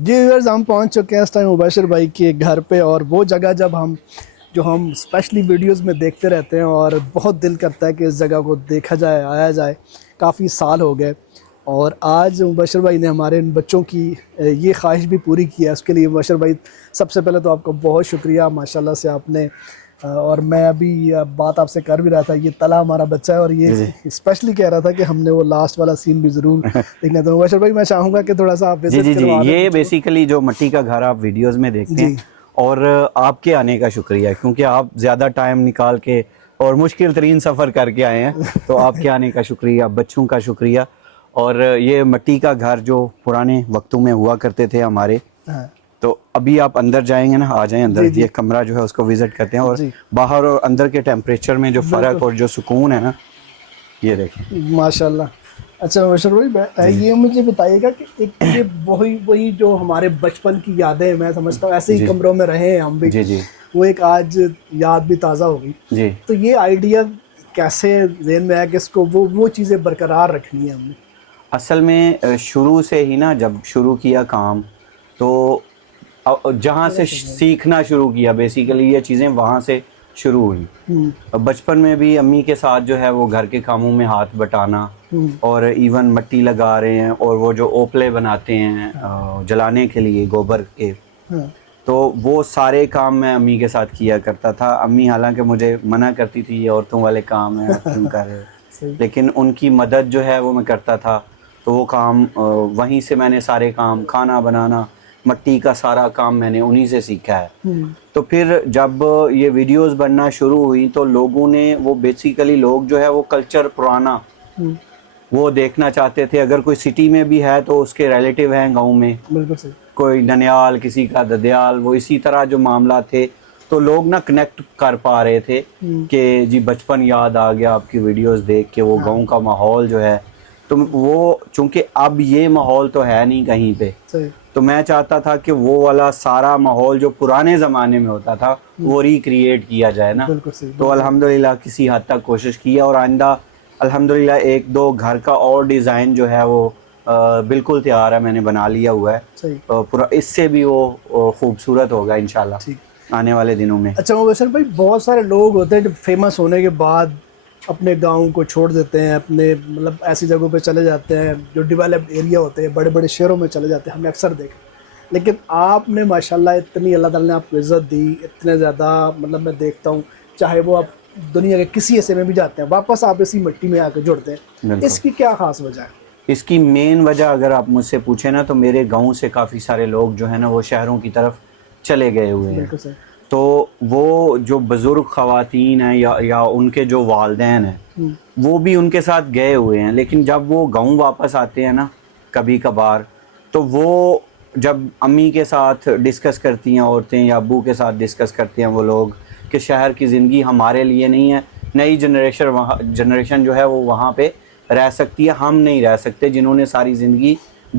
جی viewers, ہم پہنچ چکے ہیں اس ٹائم مبشر بھائی کے گھر پہ، اور وہ جگہ جو ہم اسپیشلی ویڈیوز میں دیکھتے رہتے ہیں اور بہت دل کرتا ہے کہ اس جگہ کو دیکھا جائے، آیا جائے. کافی سال ہو گئے اور آج مبشر بھائی نے ہمارے ان بچوں کی یہ خواہش بھی پوری کی ہے. اس کے لیے مبشر بھائی سب سے پہلے تو آپ کا بہت شکریہ. ماشاءاللہ سے آپ نے، اور میں ابھی بات آپ سے کر بھی رہا تھا، یہ طلحہ ہمارا بچہ ہے اور یہ اسپیشلی کہہ رہا تھا کہ ہم نے وہ لاسٹ والا سین بھی ضرور دیکھنا. تو مبشر بھائی میں چاہوں گا کہ تھوڑا سا آپ وزٹ جی کروا دیں یہ بچوں کو. بیسیکلی جو مٹی کا گھر آپ ویڈیوز میں دیکھتے ہیں، جی اور آپ کے آنے کا شکریہ، کیونکہ آپ زیادہ ٹائم نکال کے اور مشکل ترین سفر کر کے آئے ہیں، تو آپ کے آنے کا شکریہ، بچوں کا شکریہ. اور یہ مٹی کا گھر جو پرانے وقتوں میں ہوا کرتے تھے ہمارے، ہاں تو ابھی آپ اندر جائیں گے نا، آ جائیں اندر، جی جی یہ کمرہ جو ہے اس کو وزٹ کرتے ہیں، اور جی باہر اور اندر کے ٹیمپریچر میں جو بالکل فرق اور جو سکون ہے نا، یہ دیکھیں. ماشاءاللہ. اچھا مبشر بھائی، جی یہ مجھے بتائیے گا کہ ایک تو یہ وہی جو ہمارے بچپن کی یادیں، میں سمجھتا ہوں ایسے ہی جی کمروں میں رہے ہیں ہم بھی، جی جی وہ ایک آج یاد بھی تازہ ہوگی. جی تو یہ آئیڈیا کیسے ذہن میں آیا کہ اس کو وہ چیزیں برقرار رکھنی ہیں ہم نے؟ اصل میں شروع سے ہی نا، جب شروع کیا کام، تو جہاں سے سیکھنا شروع کیا، بیسیکلی یہ چیزیں وہاں سے شروع ہوئی. بچپن میں بھی امی کے ساتھ جو ہے وہ گھر کے کاموں میں ہاتھ بٹانا، اور ایون مٹی لگا رہے ہیں، اور وہ جو اوپلے بناتے ہیں جلانے کے لیے گوبر کے، تو وہ سارے کام میں امی کے ساتھ کیا کرتا تھا. امی حالانکہ مجھے منع کرتی تھی، یہ عورتوں والے کام ہیں، آپ کیوں کر رہے ہو، صحیح. لیکن ان کی مدد جو ہے وہ میں کرتا تھا. تو وہ کام وہیں سے میں نے سارے کام، کھانا بنانا، مٹی کا سارا کام میں نے انہی سے سیکھا ہے. تو پھر جب یہ ویڈیوز بننا شروع ہوئی، تو لوگوں نے وہ بیسیکلی لوگ جو ہے وہ کلچر پرانا وہ دیکھنا چاہتے تھے. اگر کوئی سٹی میں بھی ہے تو اس کے ریلیٹیو ہیں گاؤں میں، بالکل صحیح. کوئی ننیال، کسی کا ددیال، وہ اسی طرح جو معاملات تھے، تو لوگ نہ کنیکٹ کر پا رہے تھے کہ جی بچپن یاد آ گیا آپ کی ویڈیوز دیکھ کے، وہ گاؤں کا ماحول جو ہے. تو وہ چونکہ اب یہ ماحول تو ہے نہیں کہیں پہ، صحیح. تو میں چاہتا تھا کہ وہ والا سارا ماحول جو پرانے زمانے میں ہوتا تھا وہ ریکریٹ کیا جائے نا. بالکل صحیح. تو الحمدللہ کسی حد تک کوشش کی ہے، اور آئندہ الحمدللہ ایک دو گھر کا اور ڈیزائن جو ہے وہ بالکل تیار ہے، میں نے بنا لیا ہوا ہے. صحیح. پورا اس سے بھی وہ خوبصورت ہوگا انشاءاللہ ٹھیک. آنے والے دنوں میں. اچھا مبشر بھائی، بہت سارے لوگ ہوتے ہیں جو فیمس ہونے کے بعد اپنے گاؤں کو چھوڑ دیتے ہیں، اپنے مطلب ایسی جگہوں پہ چلے جاتے ہیں جو ڈیولپڈ ایریا ہوتے ہیں، بڑے بڑے شہروں میں چلے جاتے ہیں، ہم نے اکثر دیکھا. لیکن آپ نے ماشاءاللہ اتنی، اللہ تعالیٰ نے آپ کو عزت دی، اتنے زیادہ، مطلب میں دیکھتا ہوں چاہے وہ آپ دنیا کے کسی حصے میں بھی جاتے ہیں، واپس آپ اسی مٹی میں آ کے جڑتے ہیں. بالکل. اس کی کیا خاص وجہ ہے؟ اس کی مین وجہ اگر آپ مجھ سے پوچھیں نا، تو میرے گاؤں سے کافی سارے لوگ جو ہیں نا وہ شہروں کی طرف چلے گئے ہوئے ہیں. بالکل صحیح. تو وہ جو بزرگ خواتین ہیں یا ان کے جو والدین ہیں، وہ بھی ان کے ساتھ گئے ہوئے ہیں. لیکن جب وہ گاؤں واپس آتے ہیں نا کبھی کبھار، تو وہ جب امی کے ساتھ ڈسکس کرتی ہیں عورتیں، یا ابو کے ساتھ ڈسکس کرتے ہیں وہ لوگ، کہ شہر کی زندگی ہمارے لیے نہیں ہے، نئی جنریشن جو ہے وہ وہاں پہ رہ سکتی ہے، ہم نہیں رہ سکتے جنہوں نے ساری زندگی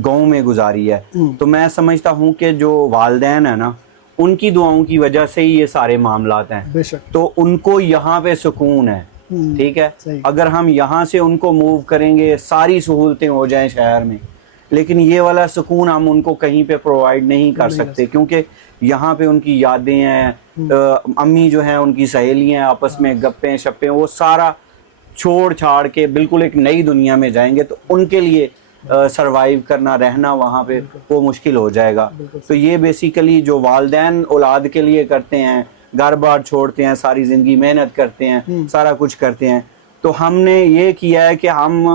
گاؤں میں گزاری ہے. تو میں سمجھتا ہوں کہ جو والدین ہیں نا، ان کی دعاؤں کی وجہ سے ہی یہ سارے معاملات ہیں. بے شک. تو ان کو یہاں پہ سکون ہے. ٹھیک ہے، اگر ہم یہاں سے ان کو موو کریں گے، ساری سہولتیں ہو جائیں شہر میں، لیکن یہ والا سکون ہم ان کو کہیں پہ پرووائڈ نہیں کر سکتے، کیونکہ یہاں پہ ان کی یادیں ہیں، امی جو ہیں ان کی سہیلیاں آپس میں گپیں شپیں، وہ سارا چھوڑ چھاڑ کے بالکل ایک نئی دنیا میں جائیں گے، تو ان کے لیے سروائیو کرنا، رہنا وہاں پہ وہ مشکل ہو جائے گا. تو یہ بیسیکلی جو والدین اولاد کے لیے کرتے ہیں، گھر بار چھوڑتے ہیں، ساری زندگی محنت کرتے ہیں، سارا کچھ کرتے ہیں، تو ہم نے یہ کیا ہے کہ ہم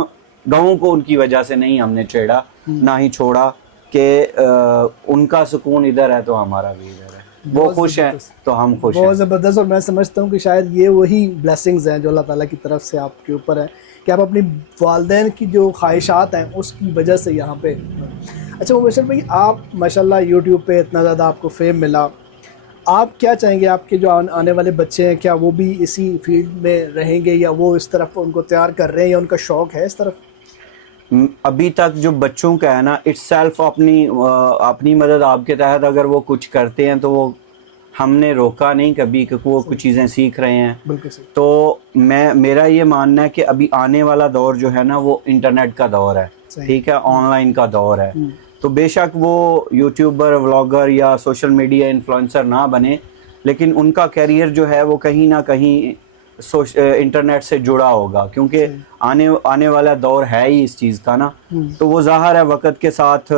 گاؤں کو ان کی وجہ سے نہیں ہم نے چھیڑا، نہ ہی چھوڑا، کہ ان کا سکون ادھر ہے تو ہمارا بھی ادھر ہے، وہ خوش ہیں تو ہم خوش ہیں. بہت زبردست. اور میں سمجھتا ہوں کہ شاید یہ وہی بلیسنگز ہیں جو اللہ تعالیٰ کی طرف سے آپ کے اوپر ہیں، کہ آپ اپنی والدین کی جو خواہشات ہیں اس کی وجہ سے یہاں پہ. اچھا مبشر بھائی، آپ ماشاءاللہ یوٹیوب پہ اتنا زیادہ آپ کو فیم ملا، آپ کیا چاہیں گے آپ کے جو آنے والے بچے ہیں، کیا وہ بھی اسی فیلڈ میں رہیں گے، یا وہ اس طرف ان کو تیار کر رہے ہیں، یا ان کا شوق ہے اس طرف؟ ابھی تک جو بچوں کا ہے نا، اٹس سیلف اپنی مدد آپ کے تحت اگر وہ کچھ کرتے ہیں تو وہ ہم نے روکا نہیں کبھی، کیونکہ وہ کچھ چیزیں سیکھ رہے ہیں. بالکل صحیح. تو میرا یہ ماننا ہے کہ ابھی آنے والا دور جو ہے نا وہ انٹرنیٹ کا دور ہے. ٹھیک ہے، آن لائن کا دور ہے. تو بے شک وہ یوٹیوبر ولاگر یا سوشل میڈیا انفلوئنسر نہ بنے، لیکن ان کا کیریئر جو ہے وہ کہیں نہ کہیں انٹرنیٹ سے جڑا ہوگا، کیونکہ آنے والا دور ہے ہی اس چیز کا نا. تو وہ ظاہر ہے وقت کے ساتھ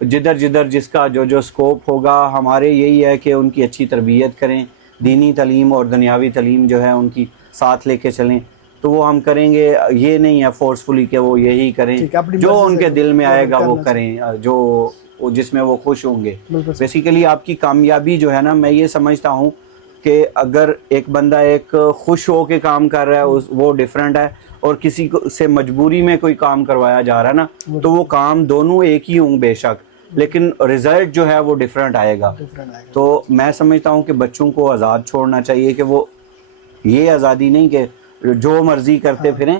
جدھر جس کا جو سکوپ ہوگا، ہمارے یہی ہے کہ ان کی اچھی تربیت کریں، دینی تعلیم اور دنیاوی تعلیم جو ہے ان کی ساتھ لے کے چلیں. تو وہ ہم کریں گے، یہ نہیں ہے فورسفلی کہ وہ یہی کریں، جو ان کے دل میں آئے گا وہ کریں، جو جس میں وہ خوش ہوں گے. بیسیکلی آپ کی کامیابی جو ہے نا، میں یہ سمجھتا ہوں کہ اگر ایک بندہ ایک خوش ہو کے کام کر رہا ہے وہ ڈیفرنٹ ہے، اور کسی کو سے مجبوری میں کوئی کام کروایا جا رہا ہے نا، تو وہ کام دونوں ایک ہی ہوں بے شک، لیکن رزلٹ جو ہے وہ ڈیفرنٹ آئے گا. تو میں سمجھتا ہوں کہ بچوں کو آزاد چھوڑنا چاہیے، کہ وہ یہ آزادی نہیں کہ جو مرضی کرتے پھریں،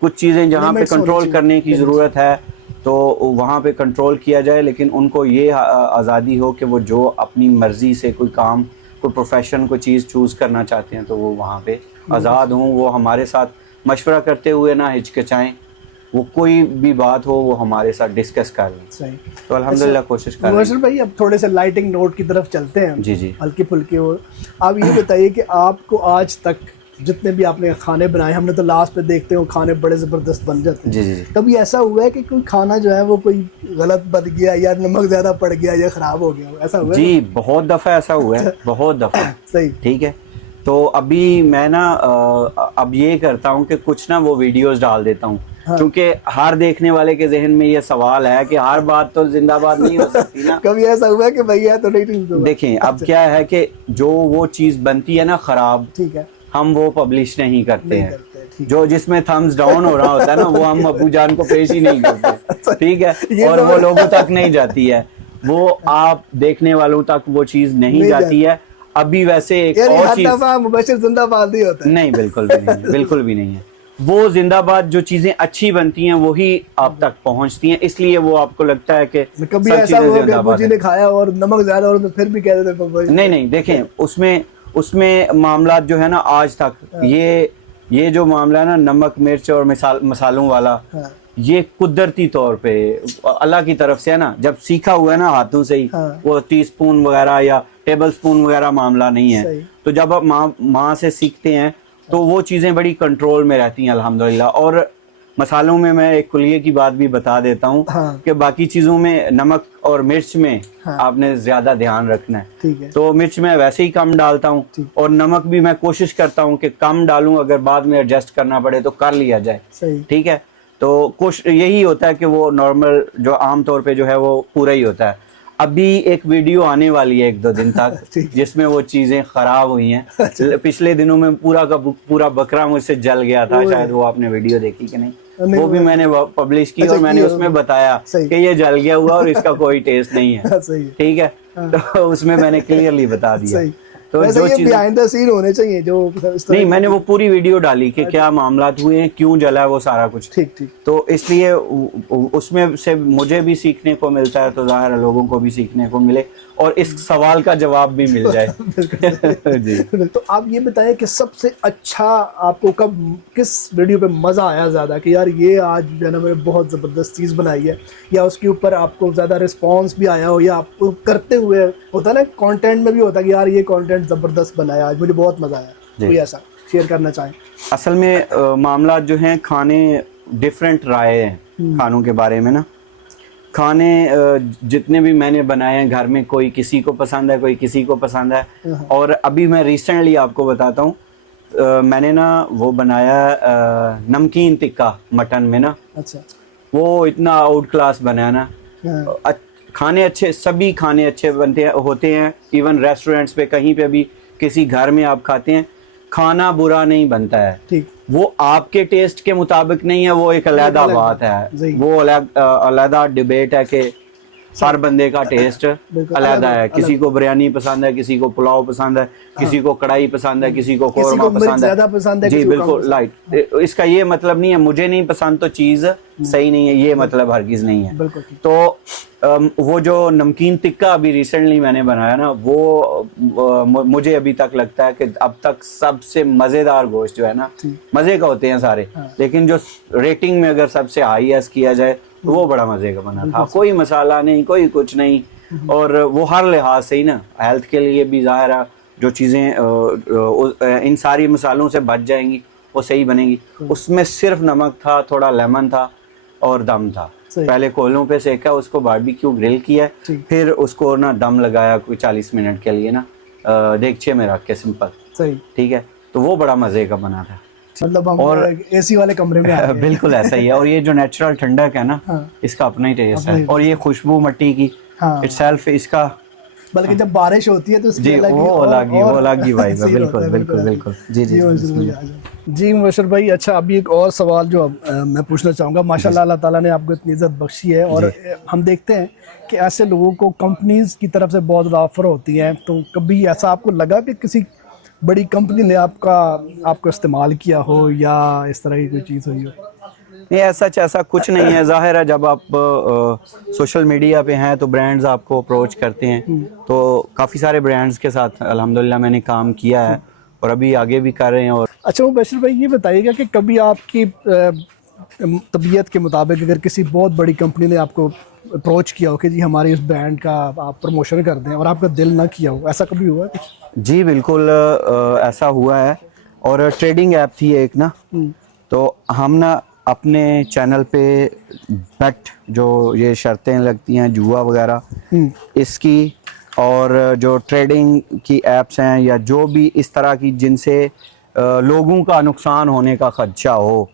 کچھ چیزیں جہاں پہ کنٹرول کرنے کی ضرورت ہے تو وہاں پہ کنٹرول کیا جائے، لیکن ان کو یہ آزادی ہو کہ وہ جو اپنی مرضی سے کوئی کام، کوئی پروفیشن، کوئی چیز چوز کرنا چاہتے ہیں تو وہ وہاں پہ آزاد ہوں. وہ ہمارے ساتھ مشورہ کرتے ہوئے نہ ہچکچائیں، وہ کوئی بھی بات ہو وہ ہمارے ساتھ ڈسکس کر لیں. تو الحمدللہ کوشش کر رہے ہیں. بھائی اب تھوڑے سے لائٹنگ نوٹ کی طرف چلتے ہیں. جی ہلکی پھلکی. اور آپ یہ بتائیے کہ آپ کو آج تک جتنے بھی آپ نے کھانے بنائے، ہم نے تو لاسٹ پہ دیکھتے ہیں کھانے بڑے زبردست بن جاتے ہیں. جی کبھی ایسا ہوا ہے کہ کوئی کھانا جو ہے وہ کوئی غلط بن گیا یا نمک زیادہ پڑ گیا یا خراب ہو گیا، ایسا ہوا ہے؟ جی بہت دفعہ ایسا ہوا ہے، بہت دفعہ. صحیح. ٹھیک ہے. تو ابھی میں نا اب یہ کرتا ہوں کہ کچھ نا وہ ویڈیوز ڈال دیتا ہوں، کیونکہ ہر دیکھنے والے کے ذہن میں یہ سوال ہے کہ ہر بات تو زندہ باد نہیں ہو سکتی نا. کبھی ایسا ہوا ہے کہ بھیا تو نہیں؟ دیکھیں اب کیا ہے کہ جو وہ چیز بنتی ہے نا خراب، ٹھیک ہے، ہم وہ پبلش نہیں کرتے ہیں. جو جس میں تھمز ڈاؤن ہو رہا ہوتا ہے نا وہ ہم ابو جان کو پیش ہی نہیں کرتے. ٹھیک ہے. اور وہ لوگوں تک نہیں جاتی ہے، وہ آپ دیکھنے والوں تک وہ چیز نہیں جاتی ہے. ابھی ویسے ایک اور چیز، مبشر زندہ باد ہی ہوتا ہے. نہیں بالکل بھی نہیں، بالکل بھی نہیں ہے. وہ زندہ باد جو چیزیں اچھی بنتی ہیں وہی آپ تک پہنچتی ہیں، اس لیے وہ آپ کو لگتا ہے کہ کبھی ایسا ہوا کہ ابو جی نے کھایا اور نمک زیادہ اور پھر بھی کہہ دیتے تھے نہیں. دیکھیں اس میں معاملات جو ہے نا آج تک یہ جو معاملہ ہے نا نمک مرچ اور مسالوں والا، یہ قدرتی طور پہ اللہ کی طرف سے ہے نا، جب سیکھا ہوا ہے نا ہاتھوں سے ہی، وہ ٹی اسپون وغیرہ یا ٹیبل اسپون وغیرہ معاملہ نہیں ہے. تو جب آپ ماں سے سیکھتے ہیں تو وہ چیزیں بڑی کنٹرول میں رہتی ہیں الحمدللہ. اور مسالوں میں ایک کلیے کی بات بھی بتا دیتا ہوں کہ باقی چیزوں میں نمک اور مرچ میں آپ نے زیادہ دھیان رکھنا ہے. تو مرچ میں ویسے ہی کم ڈالتا ہوں، اور نمک بھی میں کوشش کرتا ہوں کہ کم ڈالوں، اگر بعد میں ایڈجسٹ کرنا پڑے تو کر لیا جائے. ٹھیک ہے. تو یہی ہوتا ہے کہ وہ نارمل جو عام طور پہ جو ہے وہ پورا ہی ہوتا ہے. ابھی ایک ویڈیو آنے والی ہے 1-2 دن تک جس میں وہ چیزیں خراب ہوئی ہیں. پچھلے دنوں میں پورا کا پورا بکرا مجھ سے جل گیا تھا، شاید وہ آپ نے ویڈیو دیکھی کہ نہیں، وہ بھی میں نے پبلش کی اور میں نے اس میں بتایا کہ یہ جل گیا ہوا اور اس کا کوئی ٹیسٹ نہیں ہے. ٹھیک ہے. تو اس میں نے کلیئرلی بتا دیا. تو جو چیز آئندہ سین ہونے چاہیے جو نہیں، میں نے وہ پوری ویڈیو ڈالی کہ کیا معاملات ہوئے ہیں، کیوں جلا ہے وہ سارا کچھ. تو اس لیے اس میں سے مجھے بھی سیکھنے کو ملتا ہے، تو ظاہر ہے لوگوں کو بھی سیکھنے کو ملے اور اس سوال کا جواب بھی مل جائے. جی. تو آپ یہ بتائیں کہ سب سے اچھا آپ کو کب کس ویڈیو پہ مزہ آیا زیادہ، کہ یار یہ آج جو ہے نا میں نے بہت زبردست چیز بنائی ہے، یا اس کے اوپر آپ کو زیادہ رسپانس بھی آیا ہو، یا آپ کو کرتے ہوئے ہوتا ہے نا کانٹینٹ میں بھی ہوتا ہے کہ یار یہ کانٹینٹ زبردست بنایا آج مجھے بہت مزہ آیا، کوئی ایسا شیئر کرنا چاہیں؟ اصل میں معاملات جو ہیں کھانے ڈیفرنٹ رائے ہیں کھانوں کے بارے میں نا. کھانے جتنے بھی میں نے بنائے ہیں گھر میں، کوئی کسی کو پسند ہے، کوئی کسی کو پسند ہے. اور ابھی میں ریسنٹلی آپ کو بتاتا ہوں، میں نے نا وہ بنایا نمکین ٹکا مٹن میں نا. اچھا. وہ اتنا آؤٹ کلاس بنا نا. کھانے اچھے، سبھی کھانے اچھے بنتے ہوتے ہیں. ایون ریسٹورینٹس پہ کہیں پہ بھی کسی گھر میں آپ کھاتے ہیں، کھانا برا نہیں بنتا ہے. وہ آپ کے ٹیسٹ کے مطابق نہیں ہے، وہ ایک علیحدہ بات ہے، وہ علیحدہ ڈیبیٹ ہے کہ ہر بندے کا ٹیسٹ علیحدہ ہے. کسی کو بریانی پسند ہے، کسی کو پلاؤ پسند ہے، کسی کو کڑھائی پسند ہے، کسی کو قورمہ پسند ہے. جی بالکل لائٹ. اس کا یہ مطلب نہیں ہے مجھے نہیں پسند تو چیز صحیح نہیں ہے، یہ مطلب ہرگز نہیں ہے. تو وہ جو نمکین ٹکا ابھی ریسنٹلی میں نے بنایا نا، وہ مجھے ابھی تک لگتا ہے کہ اب تک سب سے مزیدار گوشت جو ہے نا، مزے کا ہوتے ہیں سارے، لیکن جو ریٹنگ میں اگر سب سے ہائی ایس کیا جائے تو وہ بڑا مزے کا بنا تھا. کوئی مسالہ نہیں, کوئی کچھ نہیں, اور وہ ہر لحاظ سے ہی نا ہیلتھ کے لیے بھی ظاہر ہے جو چیزیں ان ساری مسالوں سے بچ جائیں گی وہ صحیح بنے گی. اس میں صرف نمک تھا, تھوڑا لیمن تھا اور دم تھا. پہلے کولوں پہ سیکا, اس کو باربیکیو گرل کیا, پھر اس کو نا دم لگایا کوئی 40 منٹ کے لیے نا دیگچے میں رکھ کے سمپل. ٹھیک ہے, تو وہ بڑا مزے کا بنا تھا. مطلب ہم اے سی والے کمرے میں بالکل ایسا ہی ہے. اور یہ جو نیچرل ٹھنڈک ہے نا اس کا اپنا ہی ٹیسٹ ہے, اور یہ خوشبو مٹی کی اٹ سیلف اس کا, بلکہ جب بارش ہوتی ہے تو اس کی وہ الگ ہی وائب ہے. بالکل بالکل بالکل. جی جی جی مبشر بھائی, اچھا ابھی ایک اور سوال جو میں پوچھنا چاہوں گا. ماشاء اللہ اللہ تعالیٰ نے آپ کو اتنی عزت بخشی ہے, اور ہم دیکھتے ہیں کہ ایسے لوگوں کو کمپنیز کی طرف سے بہت زیادہ آفر ہوتی ہیں, تو کبھی ایسا آپ کو لگا کہ کسی بڑی کمپنی نے آپ کو استعمال کیا ہو یا اس طرح کی کوئی چیز ہوئی ہو؟ نہیں, ایسا کچھ نہیں ہے. ظاہر ہے جب آپ سوشل میڈیا پہ ہیں تو برانڈز آپ کو اپروچ کرتے ہیں, تو کافی سارے برانڈز کے ساتھ الحمدللہ میں نے کام کیا ہے اور ابھی آگے بھی کر رہے ہیں. اور اچھا مبشر بھائی یہ بتائیے گا کہ کبھی آپ کی طبیعت کے مطابق اگر کسی بہت بڑی کمپنی نے آپ کو اپروچ کیا ہو کہ جی ہمارے اس برانڈ کا آپ پروموشن کر دیں, اور آپ کا دل نہ کیا ہو, ایسا کبھی ہوا ہے کچھ؟ جی بالکل ایسا ہوا ہے. اور ٹریڈنگ ایپ تھی ایک نا, تو ہم نا اپنے چینل پہ بیٹ جو یہ شرطیں لگتی ہیں جوا وغیرہ اس کی, اور جو ٹریڈنگ کی ایپس ہیں یا جو بھی اس طرح کی جن سے لوگوں کا نقصان ہونے کا خدشہ ہو,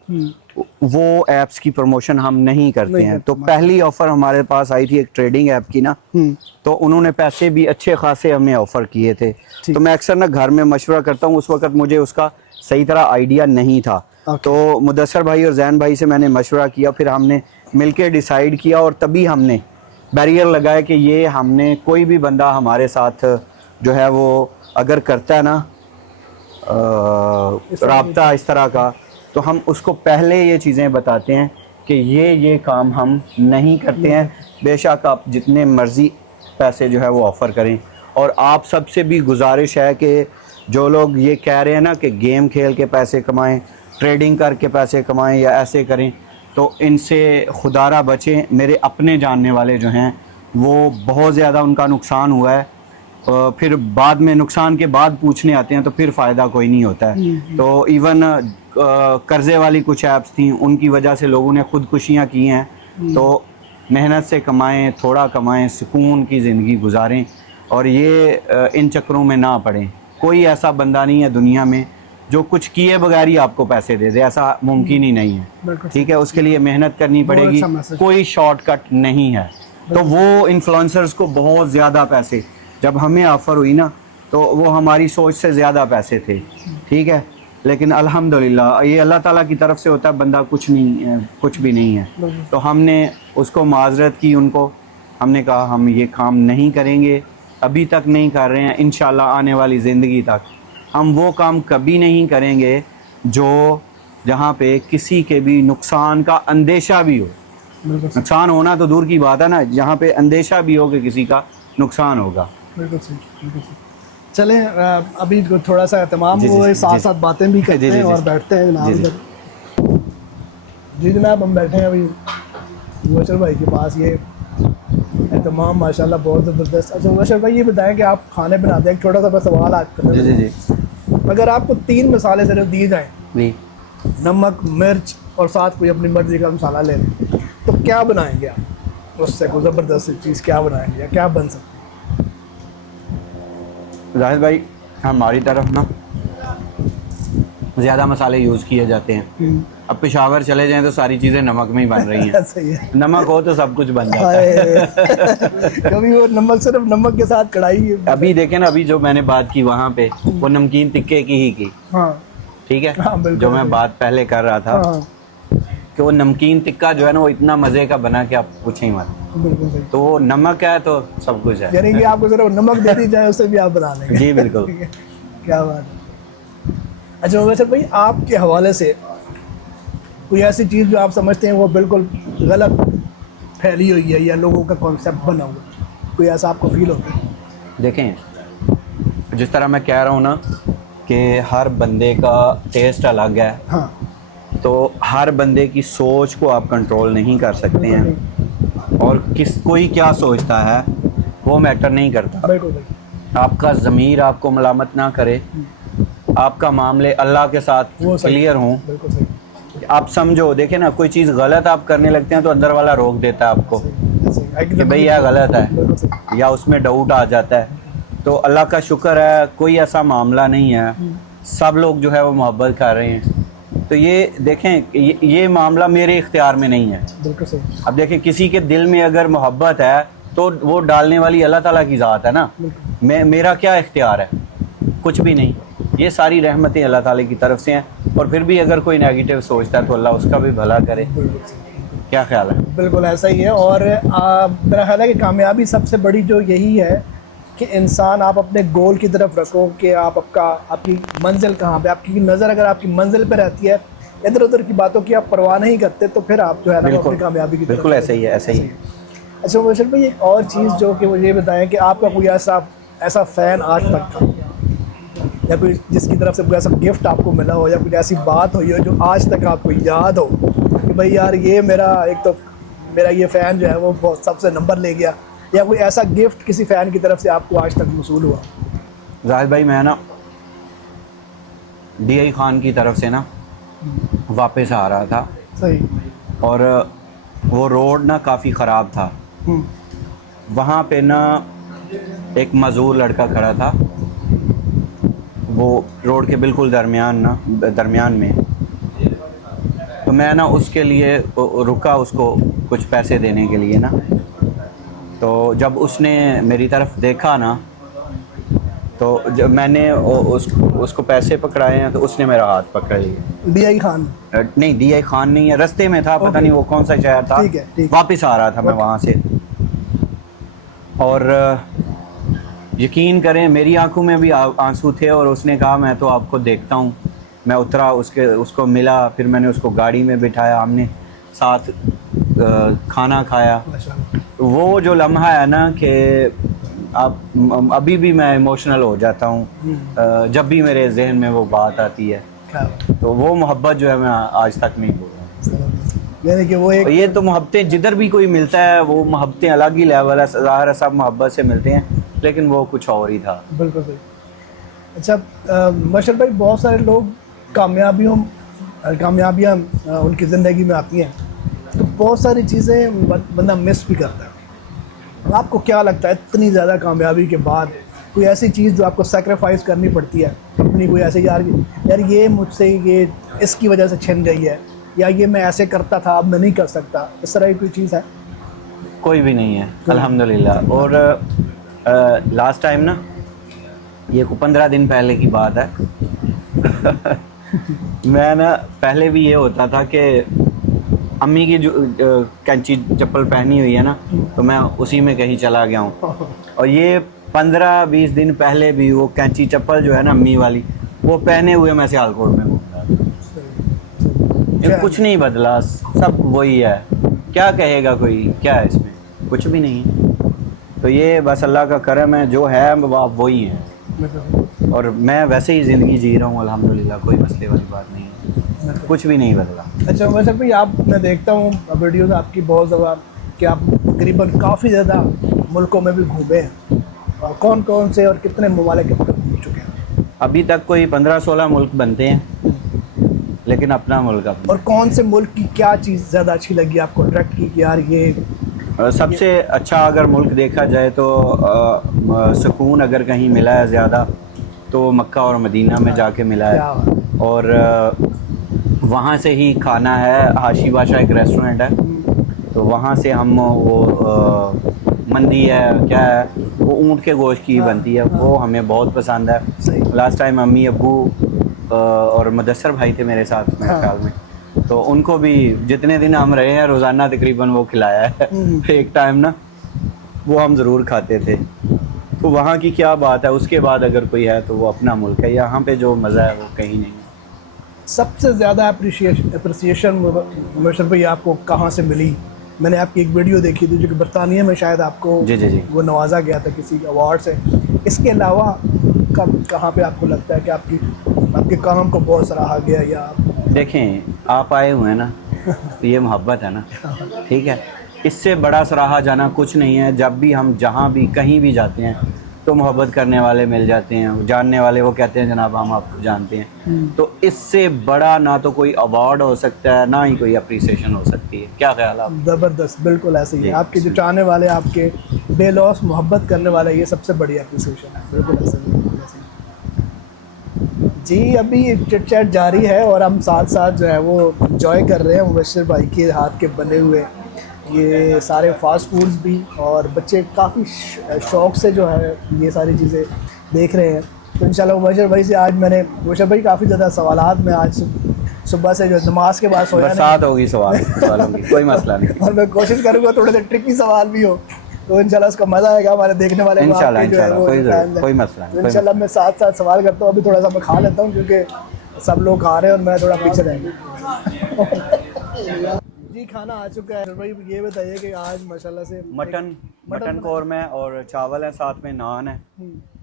وہ ایپس کی پروموشن ہم نہیں کرتے ہیں. تو پہلی آفر ہمارے پاس آئی تھی ایک ٹریڈنگ ایپ کی نا, تو انہوں نے پیسے بھی اچھے خاصے ہمیں آفر کیے تھے. تو میں اکثر نا گھر میں مشورہ کرتا ہوں, اس وقت مجھے اس کا صحیح طرح آئیڈیا نہیں تھا. تو مدثر بھائی اور زین بھائی سے میں نے مشورہ کیا, پھر ہم نے مل کے ڈیسائیڈ کیا, اور تبھی ہم نے بیریئر لگایا کہ یہ ہم نے کوئی بھی بندہ ہمارے ساتھ جو ہے وہ اگر کرتا ہے نا رابطہ اس طرح کا, تو ہم اس کو پہلے یہ چیزیں بتاتے ہیں کہ یہ کام ہم نہیں کرتے ہیں. بے شک آپ جتنے مرضی پیسے جو ہے وہ آفر کریں, اور آپ سب سے بھی گزارش ہے کہ جو لوگ یہ کہہ رہے ہیں نا کہ گیم کھیل کے پیسے کمائیں, ٹریڈنگ کر کے پیسے کمائیں یا ایسے کریں, تو ان سے خدا را بچیں. میرے اپنے جاننے والے جو ہیں وہ بہت زیادہ ان کا نقصان ہوا ہے, پھر بعد میں نقصان کے بعد پوچھنے آتے ہیں تو پھر فائدہ کوئی نہیں ہوتا ہے. تو ایون قرضے والی کچھ ایپس تھیں, ان کی وجہ سے لوگوں نے خودکشیاں کی ہیں. تو محنت سے کمائیں, تھوڑا کمائیں, سکون کی زندگی گزاریں, اور یہ ان چکروں میں نہ پڑیں. کوئی ایسا بندہ نہیں ہے دنیا میں جو کچھ کیے بغیر ہی آپ کو پیسے دے دے, ایسا ممکن ہی نہیں ہے. ٹھیک ہے, اس کے لیے محنت کرنی پڑے گی, کوئی شارٹ کٹ نہیں ہے. تو وہ انفلوئنسرز کو بہت زیادہ پیسے جب ہمیں آفر ہوئی نا, تو وہ ہماری سوچ سے زیادہ پیسے تھے. ٹھیک ہے, لیکن الحمدللہ یہ اللہ تعالیٰ کی طرف سے ہوتا ہے, بندہ کچھ بھی نہیں ہے. تو ہم نے اس کو معذرت کی, ان کو ہم نے کہا ہم یہ کام نہیں کریں گے, ابھی تک نہیں کر رہے ہیں, انشاءاللہ آنے والی زندگی تک ہم وہ کام کبھی نہیں کریں گے جہاں پہ کسی کے بھی نقصان کا اندیشہ بھی ہو. نقصان ہونا تو دور کی بات ہے نا, جہاں پہ اندیشہ بھی ہو کہ کسی کا نقصان ہوگا. چلیں ابھی تھوڑا سا اہتمام ہوئے, ساتھ ساتھ باتیں بھی کرتے ہیں اور بیٹھتے ہیں جناب. جی جناب, ہم بیٹھے ہیں ابھی مبشر بھائی کے پاس. یہ اہتمام ماشاءاللہ بہت زبردست. اچھا مبشر بھائی یہ بتائیں کہ آپ کھانے بناتے ہیں, ایک چھوٹا سا سوال آج کرنا ہے. اگر آپ کو 3 مسالے صرف دیے جائیں, نمک, مرچ اور ساتھ کوئی اپنی مرضی کا مسالہ لے لیں, تو کیا بنائیں گے آپ؟ اس سے کوئی زبردست چیز کیا بنائیں گے یا کیا بن سکتی ہے؟ زاہد بھائی, ہماری طرف نا زیادہ مسالے یوز کیے جاتے ہیں. اب پشاور چلے جائیں تو ساری چیزیں نمک میں ہی بن رہی ہیں. نمک ہو تو سب کچھ بن جاتا ہے. کبھی وہ نمک صرف نمک کے ساتھ کڑھائی. ابھی دیکھیں نا, ابھی جو میں نے بات کی وہاں پہ وہ نمکین ٹکے کی ہی کی. ٹھیک ہے, جو میں بات پہلے کر رہا تھا کہ وہ نمکین ٹکا جو ہے نا وہ اتنا مزے کا بنا کہ آپ پوچھیں ہی مت. تو وہ نمک ہے تو سب کچھ ہے, یعنی کہ آپ کو صرف نمک دے دی جائے اسے بھی آپ بنا لیں گے. جی بالکل. کیا بات ہے. اچھا ویسے بھائی آپ کے حوالے سے کوئی ایسی چیز جو آپ سمجھتے ہیں وہ بالکل غلط پھیلی ہوئی ہے یا لوگوں کا کانسیپٹ بنا ہوا, کوئی ایسا آپ کو فیل ہوتا ہے؟ دیکھیں, جس طرح میں کہہ رہا ہوں نا کہ ہر بندے کا ٹیسٹ الگ ہے, تو ہر بندے کی سوچ کو آپ کنٹرول نہیں کر سکتے ہیں, اور کوئی کیا سوچتا ہے وہ میٹر نہیں کرتا. آپ کا ضمیر آپ کو ملامت نہ کرے, آپ کا معاملے اللہ کے ساتھ کلیئر ہوں. آپ سمجھو, دیکھیں نا, کوئی چیز غلط آپ کرنے لگتے ہیں تو اندر والا روک دیتا ہے آپ کو کہ بھئی یہ غلط ہے, یا اس میں ڈاؤٹ آ جاتا ہے. تو اللہ کا شکر ہے کوئی ایسا معاملہ نہیں ہے, سب لوگ جو ہے وہ محبت کر رہے ہیں. تو یہ دیکھیں, یہ معاملہ میرے اختیار میں نہیں ہے. اب دیکھیں, کسی کے دل میں اگر محبت ہے تو وہ ڈالنے والی اللہ تعالیٰ کی ذات ہے نا, میرا کیا اختیار ہے؟ کچھ بھی نہیں. یہ ساری رحمتیں اللہ تعالیٰ کی طرف سے ہیں. اور پھر بھی اگر کوئی نیگیٹو سوچتا ہے تو اللہ اس کا بھی بھلا کرے. کیا خیال ہے؟ بالکل ایسا ہی ہے. اور میرا خیال ہے کہ کامیابی سب سے بڑی جو یہی ہے کہ انسان آپ اپنے گول کی طرف رکھو کہ آپ آپ کی منزل کہاں پہ, آپ کی نظر اگر آپ کی منزل پہ رہتی ہے, ادھر ادھر کی باتوں کی آپ پرواہ نہیں کرتے, تو پھر آپ جو ہے نا اپنی کامیابی کی طرف. بالکل ایسا ہی ہے, ایسا ہی. اچھا مبشر بھائی, ایک اور چیز جو کہ مجھے یہ بتائیں کہ آپ کا کوئی ایسا فین آج تک تھا, یا کوئی جس کی طرف سے کوئی ایسا گفٹ آپ کو ملا ہو, یا کوئی ایسی بات ہوئی ہو جو آج تک آپ کو یاد ہو کہ بھائی یار یہ میرا یہ فین جو ہے وہ بہت سب سے نمبر لے گیا, یا کوئی ایسا گفٹ کسی فین کی طرف سے آپ کو آج تک موصول ہوا؟ زاہد بھائی, میں نا ڈی آئی خان کی طرف سے نا واپس آ رہا تھا, صحیح, اور وہ روڈ نا کافی خراب تھا. وہاں پہ نا ایک معذور لڑکا کھڑا تھا, وہ روڈ کے بالکل درمیان میں. تو میں نا اس کے لیے رکا, اس کو کچھ پیسے دینے کے لیے نا. تو جب اس نے میری طرف دیکھا نا, تو جب میں نے اس کو پیسے پکڑائے ہیں تو اس نے میرا ہاتھ پکڑ لیا. ڈی آئی خان نہیں, ڈی آئی خان نہیں ہے, رستے میں تھا, پتہ نہیں وہ کون سا شہر تھا, واپس آ رہا تھا میں وہاں سے. اور یقین کریں میری آنکھوں میں بھی آنسو تھے, اور اس نے کہا میں تو آپ کو دیکھتا ہوں. میں اترا, اس کو ملا, پھر میں نے اس کو گاڑی میں بٹھایا, ہم نے ساتھ کھانا کھایا. وہ جو لمحہ ہے نا کہ ابھی بھی میں ایموشنل ہو جاتا ہوں جب بھی میرے ذہن میں وہ بات آتی ہے. تو وہ محبت جو ہے میں آج تک نہیں بھول رہا. یعنی کہ وہ یہ تو محبتیں جدھر بھی کوئی ملتا ہے وہ محبتیں الگ ہی لیول ہے. ظاہر ہے سب محبت سے ملتے ہیں, لیکن وہ کچھ اور ہی تھا. بالکل صحیح. اچھا مبشر بھائی, بہت سارے لوگ کامیابیاں ان کی زندگی میں آتی ہیں تو بہت ساری چیزیں بندہ مس بھی کرتا ہے. آپ کو کیا لگتا ہے اتنی زیادہ کامیابی کے بعد کوئی ایسی چیز جو آپ کو سیکریفائز کرنی پڑتی ہے اپنی, کوئی ایسے یار یہ مجھ سے یہ اس کی وجہ سے چھن گئی ہے, یا یہ میں ایسے کرتا تھا اب میں نہیں کر سکتا, اس طرح کی کوئی چیز ہے؟ کوئی بھی نہیں ہے الحمدللہ. اور لاسٹ ٹائم نا, یہ 15 دن پہلے کی بات ہے, میں نا پہلے بھی یہ ہوتا تھا کہ امی کی جو کینچی چپل پہنی ہوئی ہے نا, تو میں اسی میں کہیں چلا گیا ہوں. اور یہ 15-20 دن پہلے بھی وہ کینچی چپل جو ہے نا امی والی, وہ پہنے ہوئے میں سیالکوٹ میں گھوم رہا تھا. کچھ نہیں بدلا, سب وہی ہے. کیا کہے گا کوئی, کیا ہے اس میں, کچھ بھی نہیں. تو یہ بس اللہ کا کرم ہے, جو ہے آپ وہی ہیں, اور میں ویسے ہی زندگی جی رہا ہوں الحمدللہ. کوئی مسئلے والی بات نہیں ہے, کچھ بھی نہیں بدلا. اچھا ویسے بھائی, میں دیکھتا ہوں ویڈیوز آپ کی بہت زیادہ کہ آپ تقریباً کافی زیادہ ملکوں میں بھی گھومے ہیں, اور کون کون سے اور کتنے ممالک اب تک گھوم چکے ہیں؟ ابھی تک کوئی 15-16 ملک بنتے ہیں, لیکن اپنا ملک اپنا. اور کون سے ملک کی کیا چیز زیادہ اچھی لگی آپ کو, اٹریکٹ کی کہ یار یہ سب سے اچھا اگر ملک دیکھا جائے تو سکون اگر کہیں ملا ہے زیادہ تو مکہ اور مدینہ میں جا کے ملا ہے. اور وہاں سے ہی کھانا ہے, حاشی بادشاہ ایک ریسٹورنٹ ہے, تو وہاں سے ہم وہ مندی ہے, کیا ہے وہ اونٹ کے گوشت کی بنتی ہے, وہ ہمیں بہت پسند ہے. لاسٹ ٹائم امی ابو اور مدثر بھائی تھے میرے ساتھ میرے خیال میں, تو ان کو بھی جتنے دن ہم رہے ہیں روزانہ تقریباً وہ کھلایا ہے. ایک ٹائم نا وہ ہم ضرور کھاتے تھے. تو وہاں کی کیا بات ہے, اس کے بعد اگر کوئی ہے تو وہ اپنا ملک ہے. یہاں پہ جو مزہ ہے وہ کہیں نہیں. سب سے زیادہ اپریسیشن مبشر بھائی آپ کو کہاں سے ملی, میں نے آپ کی ایک ویڈیو دیکھی تھی جو کہ برطانیہ میں شاید آپ کو جی جی جی وہ نوازا گیا تھا کسی ایوارڈ سے. اس کے علاوہ کہاں پہ آپ کو لگتا ہے کہ آپ کے کام کو بہت سراہا گیا یا دیکھیں آپ آئے ہوئے ہیں نا تو یہ محبت ہے نا, ٹھیک ہے, اس سے بڑا سراہا جانا کچھ نہیں ہے. جب بھی ہم جہاں بھی کہیں بھی جاتے ہیں تو محبت کرنے والے مل جاتے ہیں, جاننے والے وہ کہتے ہیں جناب ہم آپ کو جانتے ہیں. تو اس سے بڑا نہ تو کوئی ایوارڈ ہو سکتا ہے نہ ہی کوئی اپریسیشن ہو سکتی ہے. کیا خیال آپ؟ زبردست, بالکل ایسے ہی ہے. جی آپ کے جو چاہنے والے, آپ کے بے لوث محبت کرنے والے, یہ سب سے بڑی اپریسیشن ہے. بالکل ایسے ہی. جی ابھی چٹ چیٹ جاری ہے اور ہم ساتھ ساتھ جو ہے وہ انجوائے کر رہے ہیں مبشر بھائی کے ہاتھ کے بنے ہوئے یہ سارے فاسٹ فوڈز بھی, اور بچے کافی شوق سے جو ہے یہ ساری چیزیں دیکھ رہے ہیں. تو انشاءاللہ مبشر بھائی سے آج میں نے, مبشر بھائی کافی زیادہ سوالات میں آج صبح سے جو نماز کے بعد سویا برسات ہوگی سوالوں کی, کوئی مسئلہ نہیں. اور میں کوشش کروں گا تھوڑے سے ٹرکی سوال بھی ہو تو انشاءاللہ اس کا مزہ آئے گا ہمارے دیکھنے والے لوگ انشاءاللہ جو ہے وہ کوئی مسئلہ تو نہیں. انشاءاللہ میں ساتھ ساتھ سوال کرتا ہوں. ابھی تھوڑا سا میں کھا لیتا ہوں کیونکہ سب لوگ کھا رہے ہیں اور میں تھوڑا پیچھے رہ گیا. جی کھانا آ چکا ہے بھائی. یہ بتائیے کہ آج ماشاءاللہ سے مٹن قورمہ اور چاول ہے, ساتھ میں نان ہے.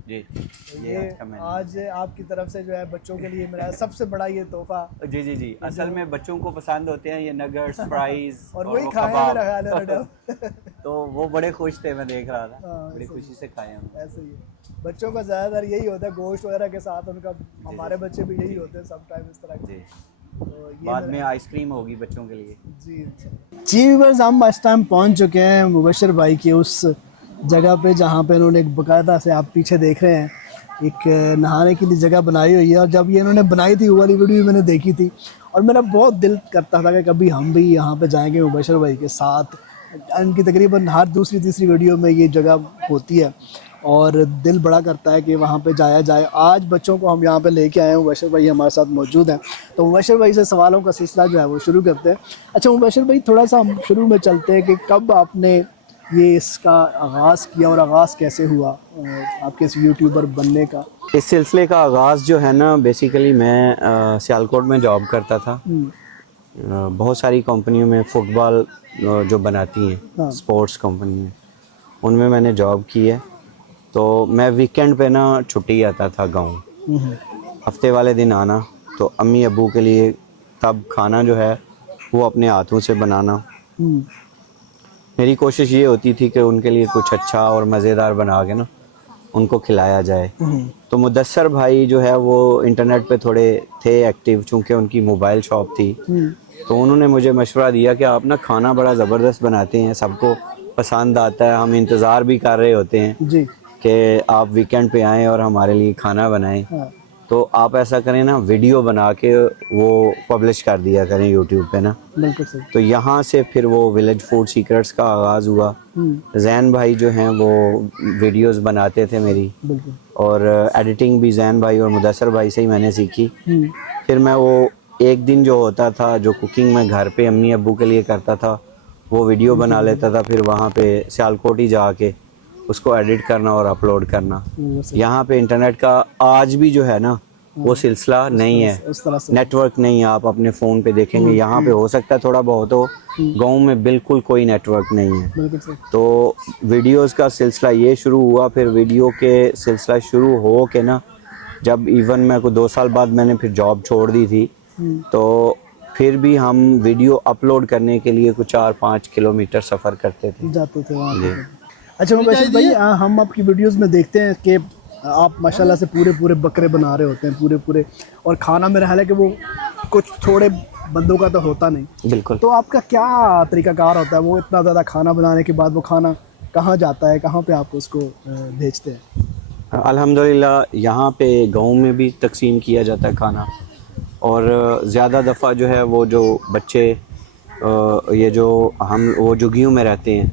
جی یہ آج آپ کی طرف سے جو ہے بچوں کے لیے میرا سب سے بڑا یہ تحفہ. جی جی جی, اصل میں بچوں کو پسند ہوتے ہیں یہ نگٹس, فرائز اور وہی کھائے ہیں میرا خیال ہے. تو وہ بڑے خوش تھے, میں دیکھ رہا تھا, بڑی خوشی سے کھائے ہم. ایسے ہی ہے بچوں کا زیادہ تر یہی ہوتا ہے گوشت وغیرہ کے ساتھ ان کا. ہمارے بچے بھی یہی ہوتے ہیں سم ٹائم اس طرح کے. بعد میں آئس کریم ہوگی بچوں کے لیے. جی ویورز, ہم اس ٹائم پہنچ چکے ہیں مبشر بھائی کی اس جگہ پہ جہاں پہ انہوں نے ایک باقاعدہ سے, آپ پیچھے دیکھ رہے ہیں, ایک نہانے کے لیے جگہ بنائی ہوئی ہے. اور جب یہ انہوں نے بنائی تھی وہ والی ویڈیو میں نے دیکھی تھی اور میرا بہت دل کرتا تھا کہ کبھی ہم بھی یہاں پہ جائیں گے مبشر بھائی کے ساتھ. ان کی تقریباً ہر دوسری تیسری ویڈیو میں یہ جگہ ہوتی ہے اور دل بڑا کرتا ہے کہ وہاں پہ جایا جائے. آج بچوں کو ہم یہاں پہ لے کے آئے ہیں, مبشر بھائی ہمارے ساتھ موجود ہیں. تو مبشر بھائی سے سوالوں کا سلسلہ جو ہے وہ شروع کرتے ہیں. اچھا مبشر بھائی, تھوڑا سا ہم شروع میں چلتے ہیں کہ کب آپ نے یہ اس کا آغاز کیا اور آغاز کیسے ہوا آپ کے اس یوٹیوبر بننے کا؟ اس سلسلے کا آغاز جو ہے نا, بیسیکلی میں سیالکوٹ میں جاب کرتا تھا. بہت ساری کمپنیوں میں فٹ بال جو بناتی ہیں, سپورٹس کمپنی میں, ان میں نے جاب کی ہے. تو میں ویکینڈ پہ نا چھٹی آتا تھا گاؤں, ہفتے والے دن آنا. تو امی ابو کے لیے تب کھانا جو ہے وہ اپنے ہاتھوں سے بنانا. میری کوشش یہ ہوتی تھی کہ ان کے لیے کچھ اچھا اور مزیدار بنا کے نا ان کو کھلایا جائے. تو مدثر بھائی جو ہے وہ انٹرنیٹ پہ تھوڑے تھے ایکٹیو, چونکہ ان کی موبائل شاپ تھی. تو انہوں نے مجھے مشورہ دیا کہ آپ نا کھانا بڑا زبردست بناتے ہیں, سب کو پسند آتا ہے, ہم انتظار بھی کر رہے ہوتے ہیں کہ آپ ویکینڈ پہ آئیں اور ہمارے لیے کھانا بنائیں. تو آپ ایسا کریں نا, ویڈیو بنا کے وہ پبلش کر دیا کریں یوٹیوب پہ نا. تو یہاں سے پھر وہ ولیج فوڈ سیکرٹس کا آغاز ہوا. زین بھائی جو ہیں وہ ویڈیوز بناتے تھے میری, اور ایڈیٹنگ بھی زین بھائی اور مدثر بھائی سے ہی میں نے سیکھی. پھر میں وہ ایک دن جو ہوتا تھا جو کوکنگ میں گھر پہ امی ابو کے لیے کرتا تھا وہ ویڈیو بنا لیتا تھا, پھر وہاں پہ سیالکوٹ ہی جا کے اس کو ایڈٹ کرنا اور اپلوڈ کرنا. یہاں پہ انٹرنیٹ کا آج بھی جو ہے نا وہ سلسلہ نہیں ہے, نیٹ ورک نہیں ہے. آپ اپنے فون پہ دیکھیں گے, یہاں پہ ہو سکتا ہے تھوڑا بہت ہو, گاؤں میں بالکل کوئی نیٹ ورک نہیں ہے. تو ویڈیوز کا سلسلہ یہ شروع ہوا. پھر ویڈیو کے سلسلہ شروع ہو کے نا, جب ایون میں کو 2 سال بعد میں نے پھر جاب چھوڑ دی تھی, تو پھر بھی ہم ویڈیو اپلوڈ کرنے کے لیے کچھ 4-5 کلومیٹر سفر کرتے تھے, جاتے تھے وہاں. اچھا مبشر بھائی, ہم آپ کی ویڈیوز میں دیکھتے ہیں کہ آپ ماشاءاللہ سے پورے بکرے بنا رہے ہوتے ہیں, پورے, اور کھانا میرا خیال ہے کہ وہ کچھ تھوڑے بندوں کا تو ہوتا نہیں. بالکل. تو آپ کا کیا طریقہ کار ہوتا ہے, وہ اتنا زیادہ کھانا بنانے کے بعد وہ کھانا کہاں جاتا ہے, کہاں پہ آپ اس کو بھیجتے ہیں؟ الحمدللہ یہاں پہ گاؤں میں بھی تقسیم کیا جاتا ہے کھانا, اور زیادہ دفعہ جو ہے وہ جو بچے یہ جو ہم وہ جھگیوں میں رہتے ہیں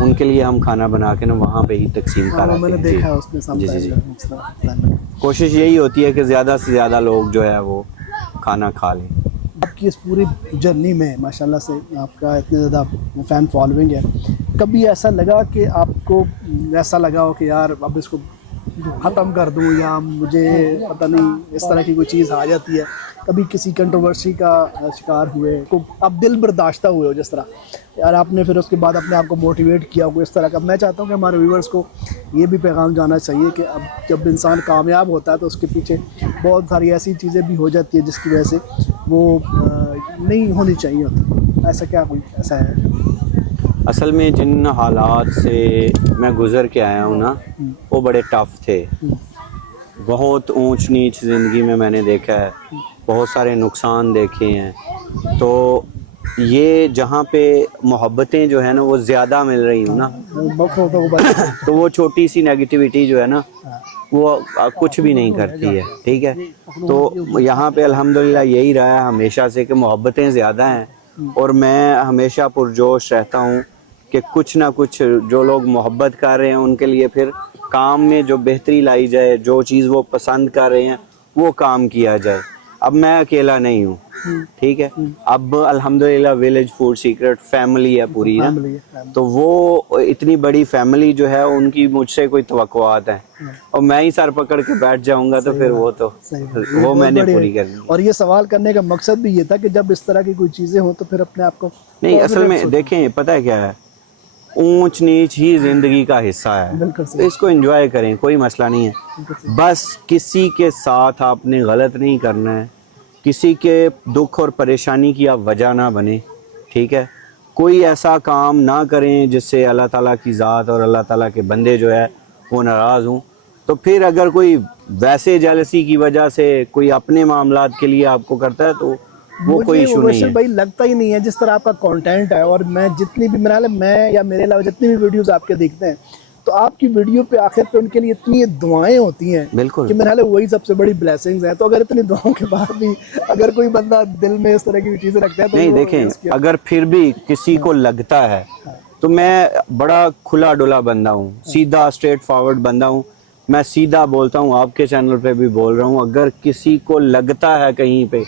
ان کے لیے ہم کھانا بنا کے نا وہاں پہ ہی تقسیم کراتے ہیں. جی. کوشش یہی ہوتی ہے کہ زیادہ سے زیادہ لوگ جو ہے وہ کھانا کھا لیں. آپ کی اس پوری جرنی میں ماشاءاللہ سے آپ کا اتنے زیادہ فین فالوئنگ ہے, کبھی ایسا لگا کہ آپ کو ایسا لگا ہو کہ یار اب اس کو ختم کر دوں, یا مجھے پتہ نہیں اس طرح کی کوئی چیز آ جاتی ہے, کبھی کسی کنٹروورسی کا شکار ہوئے کو اب دل برداشتہ ہوئے ہو جس طرح یار آپ نے پھر اس کے بعد اپنے آپ کو موٹیویٹ کیا ہو اس طرح کا. میں چاہتا ہوں کہ ہمارے ویورز کو یہ بھی پیغام جانا چاہیے کہ اب جب انسان کامیاب ہوتا ہے تو اس کے پیچھے بہت ساری ایسی چیزیں بھی ہو جاتی ہیں جس کی وجہ سے وہ نہیں ہونی چاہیے ہوتی. ایسا کیا کوئی ایسا ہے؟ اصل میں جن حالات سے میں گزر کے آیا ہوں نا وہ بڑے ٹف تھے. بہت اونچ نیچ زندگی میں نے دیکھا ہے, بہت سارے نقصان دیکھے ہیں. تو یہ جہاں پہ محبتیں جو ہے نا وہ زیادہ مل رہی ہوں نا, تو وہ چھوٹی سی نیگیٹیوٹی جو ہے نا وہ کچھ بھی نہیں کرتی ہے. ٹھیک ہے, تو یہاں پہ الحمدللہ یہی رہا ہے ہمیشہ سے کہ محبتیں زیادہ ہیں, اور میں ہمیشہ پرجوش رہتا ہوں کہ کچھ نہ کچھ جو لوگ محبت کر رہے ہیں ان کے لیے پھر کام میں جو بہتری لائی جائے, جو چیز وہ پسند کر رہے ہیں وہ کام کیا جائے. اب میں اکیلا نہیں ہوں, ٹھیک ہے, اب الحمدللہ ولیج فوڈ سیکرٹ فیملی ہے پوری نا, تو وہ اتنی بڑی فیملی جو ہے ان کی مجھ سے کوئی توقعات ہیں, اور میں ہی سر پکڑ کے بیٹھ جاؤں گا تو پھر وہ تو وہ میں نے پوری کرنی. اور یہ سوال کرنے کا مقصد بھی یہ تھا کہ جب اس طرح کی کوئی چیزیں ہوں تو پھر اپنے آپ کو نہیں, اصل میں دیکھیں پتہ ہے کیا ہے, اونچ نیچ ہی زندگی کا حصہ ہے, اس کو انجوائے کریں, کوئی مسئلہ نہیں ہے. بس کسی کے ساتھ آپ نے غلط نہیں کرنا ہے, کسی کے دکھ اور پریشانی کی آپ وجہ نہ بنیں. ٹھیک ہے, کوئی ایسا کام نہ کریں جس سے اللہ تعالیٰ کی ذات اور اللہ تعالیٰ کے بندے جو ہے وہ ناراض ہوں. تو پھر اگر کوئی ویسے جیلسی کی وجہ سے کوئی اپنے معاملات کے لیے آپ کو کرتا ہے تو وہ کوئی ایشو نہیں ہے. بھائی لگتا ہی نہیں ہے جس طرح آپ کا کانٹینٹ ہے, اور میں جتنی بھی میں یا میرے علاوہ جتنی بھی ویڈیوز آپ کے دیکھتے ہیں تو آپ کی ویڈیو پہ آخر پہ ان کے لیے اتنی دعائیں ہوتی ہیں بالکل کہ میرے خیال ہے وہی سب سے بڑی بلیسنگز ہیں. تو اگر اتنی دعاؤں کے بعد بھی اگر کوئی بندہ دل میں اس طرح کی چیزیں رکھتا ہے تو نہیں, دیکھیں اگر پھر بھی کسی کو لگتا ہے تو میں بڑا کھلا ڈلا بندہ ہوں, سیدھا اسٹریٹ فارورڈ بندہ ہوں, میں سیدھا بولتا ہوں, آپ کے چینل پہ بھی بول رہا ہوں. اگر کسی کو لگتا ہے کہیں پہ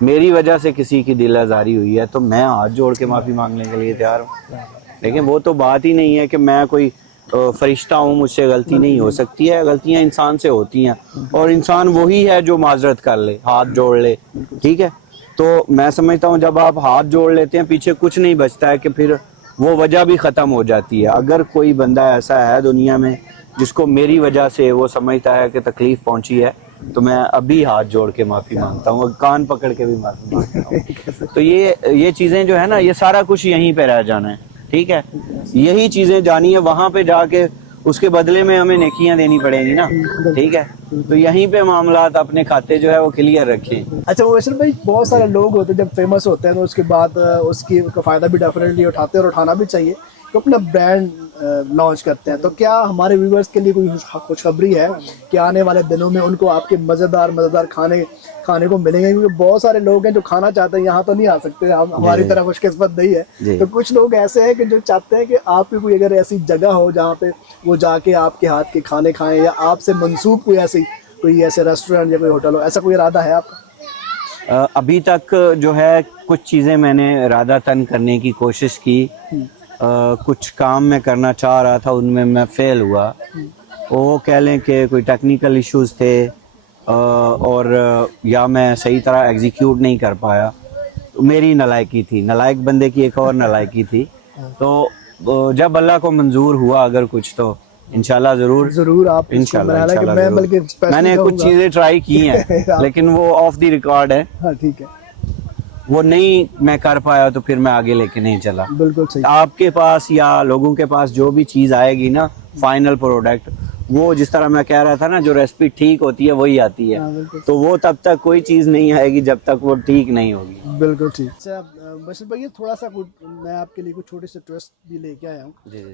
میری وجہ سے کسی کی دل آزاری ہوئی ہے تو میں ہاتھ جوڑ کے معافی مانگنے کے لیے تیار ہوں. لیکن وہ تو بات ہی نہیں ہے کہ میں کوئی فرشتہ ہوں, مجھ سے غلطی نہیں ہو سکتی ہے. غلطیاں انسان سے ہوتی ہیں, اور انسان وہی ہے جو معذرت کر لے, ہاتھ جوڑ لے. ٹھیک ہے, تو میں سمجھتا ہوں جب آپ ہاتھ جوڑ لیتے ہیں پیچھے کچھ نہیں بچتا ہے کہ پھر وہ وجہ بھی ختم ہو جاتی ہے. اگر کوئی بندہ ایسا ہے دنیا میں جس کو میری وجہ سے وہ سمجھتا ہے کہ تکلیف پہنچی ہے تو میں ابھی ہاتھ جوڑ کے معافی مانگتا ہوں, کان پکڑ کے بھی معافی مانگتا ہوں. تو یہ چیزیں جو ہے نا یہ سارا کچھ یہیں پہ رہ جانا ہے. ٹھیک ہے, یہی چیزیں جانی ہے, وہاں پہ جا کے اس کے بدلے میں ہمیں نیکیاں دینی پڑیں گی نا. ٹھیک ہے, تو یہیں پہ معاملات اپنے کھاتے جو ہے وہ کلیئر رکھیں. اچھا ویسے بھائی بہت سارے لوگ ہوتے ہیں جب فیمس ہوتے ہیں تو اس کے بعد اس کی کا فائدہ بھی ڈیفینیٹلی اٹھاتے ہیں اور اٹھانا بھی چاہیے, تو اپنا برانڈ لانچ کرتے ہیں. تو کیا ہمارے ویورز کے لیے کوئی خوشخبری ہے کہ آنے والے دنوں میں ان کو آپ کے مزیدار کھانے کو ملیں گے؟ کیونکہ بہت سارے لوگ ہیں جو کھانا چاہتے ہیں, یہاں تو نہیں آ سکتے, ہماری طرح خوش قسمت نہیں ہے. تو کچھ لوگ ایسے ہیں کہ جو چاہتے ہیں کہ آپ کی کوئی اگر ایسی جگہ ہو جہاں پہ وہ جا کے آپ کے ہاتھ کے کھانے کھائیں, یا آپ سے منسوب کوئی ایسے ریسٹورینٹ یا کوئی ہوٹل ہو, ایسا کوئی ارادہ ہے آپ کا؟ ابھی تک جو ہے کچھ چیزیں میں نے ارادہ تن کرنے کی کوشش کی, کچھ کام میں کرنا چاہ رہا تھا, ان میں فیل ہوا. وہ کہہ لیں کہ کوئی ٹیکنیکل ایشوز تھے, اور یا میں صحیح طرح ایگزیکیوٹ نہیں کر پایا. میری نالائکی تھی, نالائق بندے کی ایک اور نالائکی تھی. تو جب اللہ کو منظور ہوا اگر کچھ تو انشاءاللہ ضرور آپ انشاءاللہ ضرور. میں نے کچھ چیزیں چیزیں ٹرائی کی ہیں لیکن وہ آف دی ریکارڈ ہے. ہاں ٹھیک ہے, وہ نہیں میں کر پایا تو پھر میں آگے لے کے نہیں چلا. بالکل صحیح. آپ کے پاس یا لوگوں کے پاس جو بھی چیز آئے گی نا فائنل پروڈکٹ, وہ جس طرح میں کہہ رہا تھا نا جو ریسپی ٹھیک ہوتی ہے وہی آتی ہے, تو وہ تب تک کوئی چیز نہیں آئے گی جب تک وہ ٹھیک نہیں ہوگی. بالکل ٹھیک. اچھا بشیر بھائی تھوڑا سا میں آپ کے لیے کچھ چھوٹی سی ٹویسٹ بھی لے کے آیا ہوں.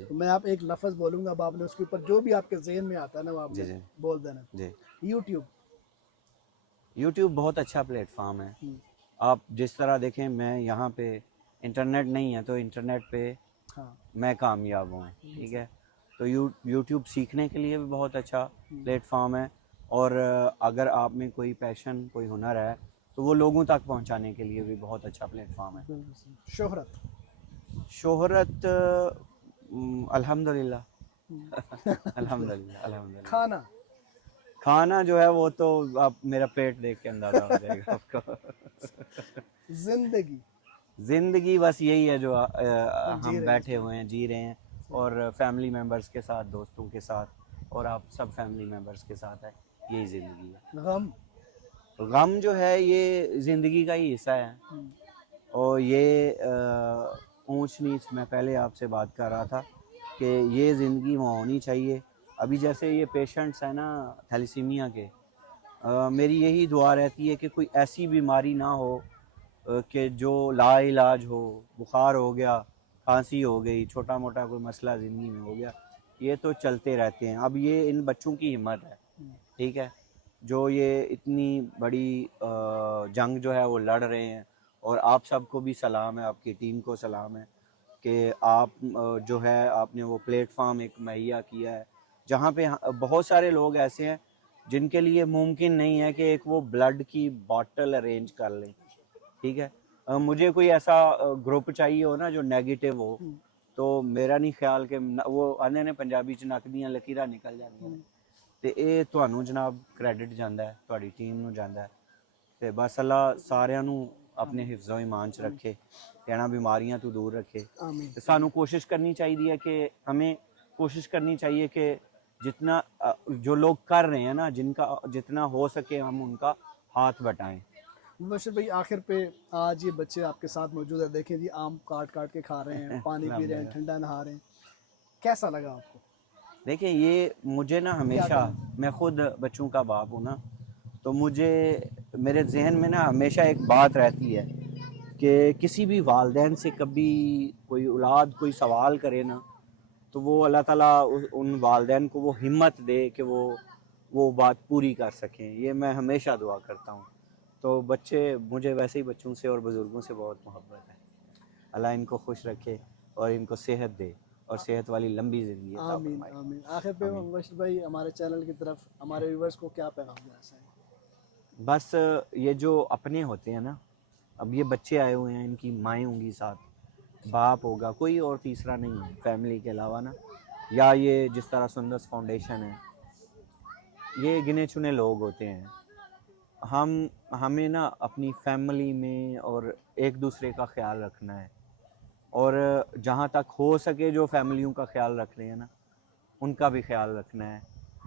تو میں آپ ایک لفظ بولوں گا, اب آپ نے اس کے اوپر جو بھی آپ کے ذہن میں آتا ہے نا وہ آپ نے بول دینا. یوٹیوب بہت اچھا پلیٹ فارم ہے. آپ جس طرح دیکھیں, میں یہاں پہ انٹرنیٹ نہیں ہے تو انٹرنیٹ پہ میں کامیاب ہوں. ٹھیک ہے, تو یوٹیوب سیکھنے کے لیے بھی بہت اچھا پلیٹ فارم ہے, اور اگر آپ میں کوئی پیشن کوئی ہنر ہے تو وہ لوگوں تک پہنچانے کے لیے بھی بہت اچھا پلیٹ فارم ہے. شہرت الحمدللہ. الحمدللہ. کھانا کھانا جو ہے وہ تو آپ میرا پیٹ دیکھ کے اندازہ ہو جائے گا آپ کو. زندگی بس یہی ہے جو ہم بیٹھے ہوئے ہیں جی رہے ہیں, اور فیملی ممبرس کے ساتھ, دوستوں کے ساتھ, اور آپ سب فیملی ممبرس کے ساتھ ہے, یہی زندگی ہے. غم جو ہے یہ زندگی کا ہی حصہ ہے, اور یہ اونچ نیچ میں پہلے آپ سے بات کر رہا تھا کہ یہ زندگی میں ہونی چاہیے. ابھی جیسے یہ پیشنٹس ہیں نا تھیلیسیمیا کے, میری یہی دعا رہتی ہے کہ کوئی ایسی بیماری نہ ہو کہ جو لا علاج ہو. بخار ہو گیا, کھانسی ہو گئی, چھوٹا موٹا کوئی مسئلہ زندگی میں ہو گیا, یہ تو چلتے رہتے ہیں. اب یہ ان بچوں کی ہمت ہے, ٹھیک ہے, جو یہ اتنی بڑی جنگ جو ہے وہ لڑ رہے ہیں. اور آپ سب کو بھی سلام ہے, آپ کی ٹیم کو سلام ہے کہ آپ جو ہے آپ نے وہ پلیٹ فارم ایک مہیا کیا ہے جہاں پہ بہت سارے لوگ ایسے ہیں جن کے لیے ممکن نہیں ہے کہ ایک وہ بلڈ کی باٹل ارینج کر لیں, ٹھیک ہے. مجھے کوئی ایسا گروپ چاہیے ہو نا جو نیگیٹو ہو, تو میرا نہیں خیال کہ وہ آنے نے پنجابی چ نک دیاں لکیراں نکل جاندیاں نے, تے اے تانوں جناب کریڈٹ جاندا ہے, تہاڈی ٹیم نوں جاندا ہے. تے بس اللہ سارےاں نوں اپنے حفظ و ایمان چ رکھے, کہنا بیماریاں تو دور رکھے. تے سانوں کوشش کرنی چاہیے کہ ہمیں کوشش کرنی چاہیے کہ جتنا جو لوگ کر رہے ہیں نا, جن کا جتنا ہو سکے ہم ان کا ہاتھ بٹائیں. مبشر بھائی آخر پہ آج یہ بچے آپ کے ساتھ موجود ہے, دیکھیں جی آم کاٹ کاٹ کے کھا رہے ہیں, پانی پی رہے ہیں, ٹھنڈا نہا رہے ہیں, کیسا لگا آپ کو؟ دیکھیں یہ مجھے نا ہمیشہ, میں خود بچوں کا باپ ہوں نا, تو مجھے میرے ذہن میں نا ہمیشہ ایک بات رہتی ہے کہ کسی بھی والدین سے کبھی کوئی اولاد کوئی سوال کرے نا, تو وہ اللہ تعالیٰ ان والدین کو وہ ہمت دے کہ وہ بات پوری کر سکیں. یہ میں ہمیشہ دعا کرتا ہوں. تو بچے, مجھے ویسے ہی بچوں سے اور بزرگوں سے بہت محبت ہے. اللہ ان کو خوش رکھے اور ان کو صحت دے, اور صحت والی لمبی زندگی عطا آمین فرمائے. آمین. آخر پہ مبشر بھائی ہمارے چینل کی طرف ہمارے ویورز کو کیا پیغام دینا چاہیں؟ بس یہ جو اپنے ہوتے ہیں نا, اب یہ بچے آئے ہوئے ہیں, ان کی مائیں ہوں گی ساتھ, باپ ہوگا, کوئی اور تیسرا نہیں ہے فیملی کے علاوہ نا, یا یہ جس طرح سندس فاؤنڈیشن ہے, یہ گنے چنے لوگ ہوتے ہیں. ہمیں نا اپنی فیملی میں اور ایک دوسرے کا خیال رکھنا ہے, اور جہاں تک ہو سکے جو فیملیوں کا خیال رکھ رہے ہیں نا, ان کا بھی خیال رکھنا ہے,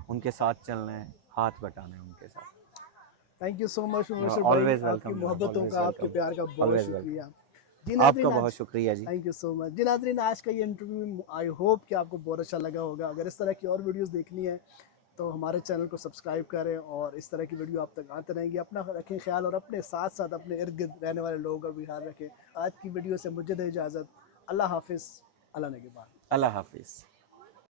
ان کے ساتھ چلنا ہے, ہاتھ بٹانا ہے ان کے ساتھ. تھینک یو سو مچ مبشر بھائی, آلویز آپ کی ویلکم, محبتوں آلویز کا, آپ کے ویلکم, پیار کا بہت آلویز شکریہ. ویلکم. جی آپ کا ناظرین, بہت شکریہ جی. تھینک یو سو مچ. جی ناظرین, آج کا یہ انٹرویو آئی ہوپ کہ آپ کو بہت اچھا لگا ہوگا. اگر اس طرح کی اور ویڈیوز دیکھنی ہے تو ہمارے چینل کو سبسکرائب کریں, اور اس طرح کی ویڈیو آپ تک آتے رہیں گی. اپنا رکھیں خیال, اور اپنے ساتھ ساتھ اپنے ارد گرد رہنے والے لوگوں کا بھی خیال رکھیں. آج کی ویڈیو سے مجھے دے اجازت. اللہ حافظ, اللہ نگہبان. اللہ حافظ.